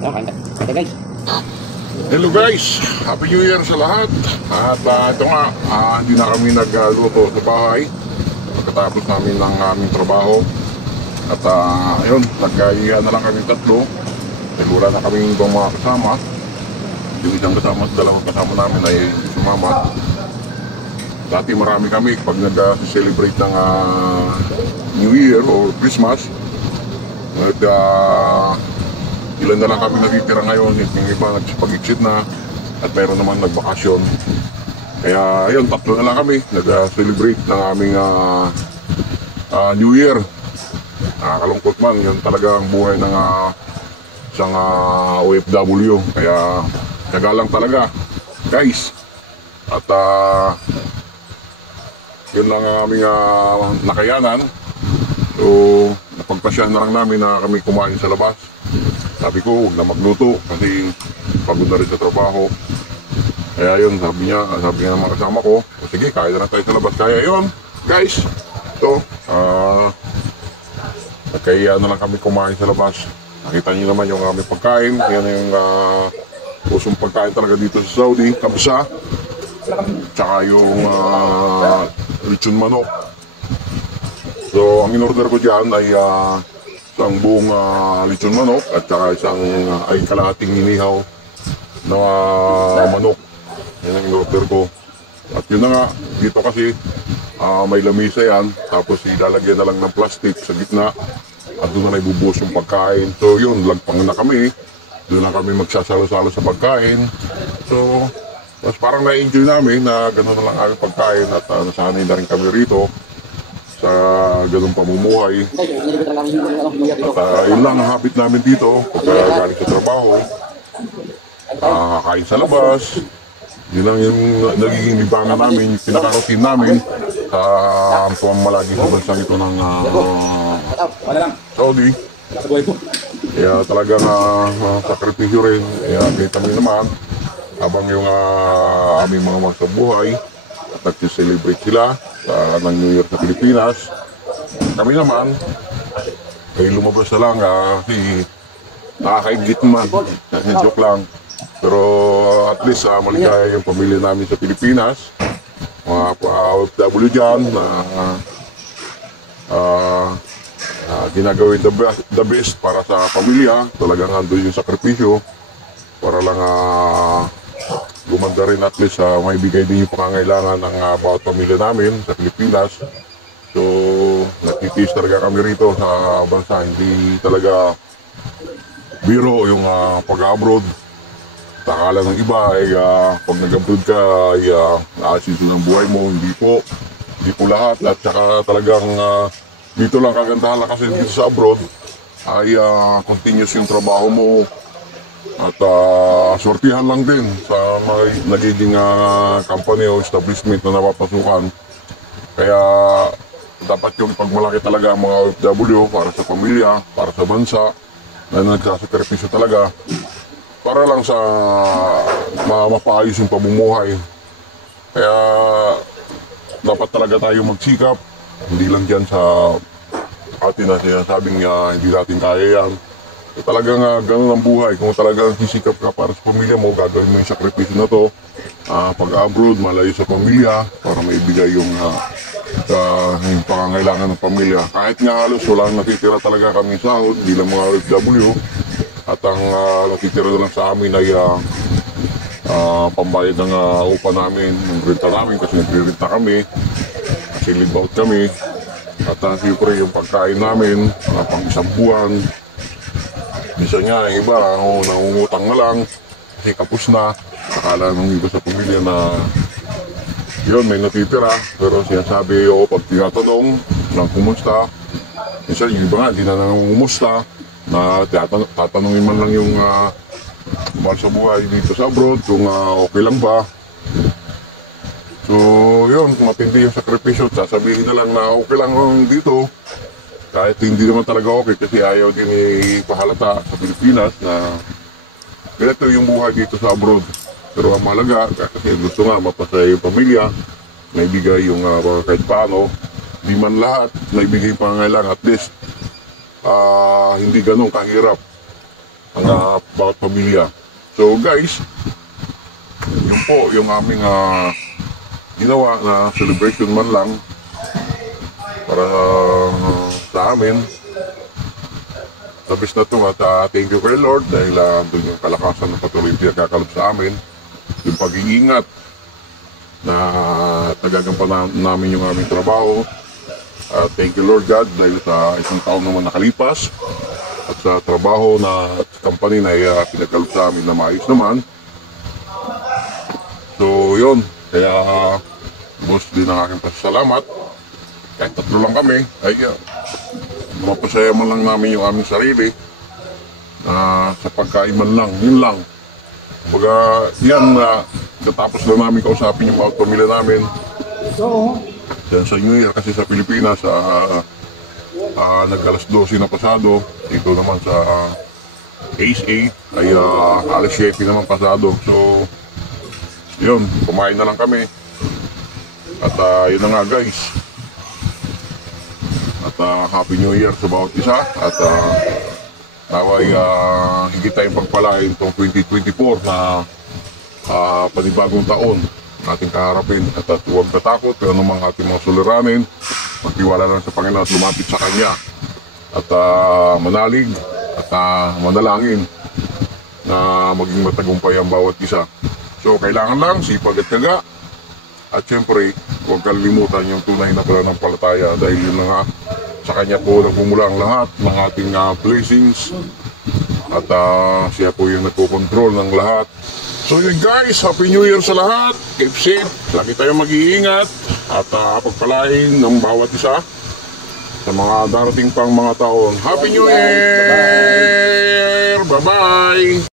Guys. Hello guys, Happy New Year sa lahat. At ito nga, hindi na kami nagluto sa bahay pagkatapos namin ng aming trabaho. At ayun, nagkaiya na lang kami tatlo dahil wala na kaming ibang mga kasama. Yung isang kasama at dalawang kasama namin ay sumama. Dati marami kami pag nag-celebrate ng New Year or Christmas. At ilan na lang kami natitira ngayon, yung iba nagsipag-exit na at mayroon naman nagbakasyon. Kaya ayun, tatlo na lang kami nag-celebrate ng aming New Year. Kalungkot man, yun talaga ang buhay ng isang OFW. Kaya nagalang talaga guys. At yun lang ang aming nakayanan. So napagpasyahan na lang namin na kami kumain sa labas. Sabi ko, huwag na magluto kasi pagod na rin sa trabaho. Kaya yun, sabi niya ng mga kasama ko, o sige, kaya na tayo sa labas. Kaya yun, guys, ito, kaya na lang kami kumain sa labas. Nakita niyo naman yung aming pagkain. Yan yung usong pagkain talaga dito sa Saudi, kabsa. Tsaka yung lechon manok. So, ang in-order ko dyan ay isang buong lechon manok at saka isang ay kalahating inihaw na manok. Yan ang in-order ko. At yun na nga, dito kasi may lamisa yan, tapos ilalagyan na lang ng plastic sa gitna at doon na ibubuhos yung pagkain. So yun, lagpang na kami, doon na kami magsasalo-salo sa pagkain. So mas parang na-enjoy namin na gano'n na lang aming pagkain at nasanay na rin kami rito sa ganung pamumuhay. At yun lang ang habit namin dito pag galing sa trabaho. Kain sa labas. Yun lang yung nagiging libangan namin, yung pinaka-routine namin sa pamamalagi sa bansang ito ng Saudi. Kaya talagang sakripisyo rin. Kaya kahit kami naman habang yung aming mga magsabuhay at nag-celebrate sila ng New Year sa Pilipinas. Kami naman ay lumabas na lang kasi nakakaigit man. Joke lang. Pero at least maligaya yung pamilya namin sa Pilipinas. Mga OFW dyan na ginagawin the best para sa pamilya. Talagang andun yung sakripisyo para lang gumanda rin at least may bigay din yung pangangailangan ng bawat pamilya namin sa Pilipinas. So nagtitiis talaga kami rito sa bansa. Hindi talaga biro yung pag-abroad. Akala ng iba ay pag nag-abroad ka ay naasiso ng buhay mo. Hindi po lahat. At saka talagang dito lang kagandahan lang kasi dito sa abroad ay continuous yung trabaho mo. At sortihan lang din sa mga nagiging company o establishment na napapasukan. Kaya dapat yung pagmalaki talaga ang mga OFW para sa pamilya, para sa bansa na nagsasakripisyo talaga para lang sa mapaayos yung pamumuhay. Kaya dapat talaga tayo magsikap, hindi lang dyan sa atin na sinasabing hindi natin kaya yan. So, talagang ganun ang buhay. Kung talagang sisikap ka para sa pamilya mo, gagawin mo yung sakripisyo na to. Pag-abroad, malayo sa pamilya para maibigay yung pangangailangan ng pamilya. Kahit nga halos walang natitira talaga kami sahod, hindi lang mga OFW. At ang natitira na lang sa amin ay pambayad ng upa namin, yung renta namin kasi nagre-renta kami, kasi live out kami. At siyempre yung pagkain namin, pang isang buwan. Minsan nga, yung iba nangungutang na lang kasi kapos na. Akala ng iba sa pamilya na yun, may natitira. Pero sinasabi o pag tinatanong ng kumusta, minsan yung iba nga, hindi na nangungumusta. Na tatanungin man lang yung mahal sa buhay dito sa abroad kung okay lang ba. So yun, kung matindi yung sakripisyo, sasabihin na lang na okay lang dito kahit hindi naman talaga okay kasi ayaw din ipahalata sa Pilipinas na ganito yung buhay dito sa abroad. Pero ang mahalaga kasi gusto nga mapasaya yung pamilya, naibigay yung kahit paano, di man lahat naibigay yung pangangailangan, at least hindi ganun kahirap ang bawat pamilya. So guys, yun po yung aming ginawa na celebration man lang para sa amin. Labis na ito at thank you kay Lord dahil doon yung kalakasan na patuloy pinagkakalap sa amin. Yung pag-iingat na nagagampanan namin yung aming trabaho. Thank you Lord God dahil sa isang taon naman nakalipas at sa trabaho na company na pinagkalap sa amin na maayos naman. So yun, kaya boss din ang aking pasasalamat. Kahit tatlo lang kami, ay mapasaya man lang namin yung aming sarili sa pagkain man lang, yun lang. Baga yan, katapos na namin kausapin yung mga pamilya namin. Yan sa New Year kasi sa Pilipinas, nag-alas 12 na pasado. Dito naman sa ASA ay alas 7 naman pasado. So yun, kumain na lang kami. At yun na nga guys. At Happy New Year sa bawat isa. At naway higit tayong pagpalain itong 2024 na panibagong taon ating kaharapin. At huwag katakot kung anumang ating mga suliranin. Magtiwala lang sa Panginoon at lumapit sa Kanya. At manalig at manalangin na maging matagumpay ang bawat isa. So kailangan lang sipag at tiyaga. At syempre, huwag kalimutan yung tunay na pananampalataya dahil yun na nga sa Kanya po nagmumula ang lahat ng ating blessings. At siya po yung nagkocontrol ng lahat. So yun guys, Happy New Year sa lahat. Keep safe, lagi tayong mag-iingat at pagpalain ng bawat isa sa mga darating pang mga taon. Happy New Year! Bye-bye!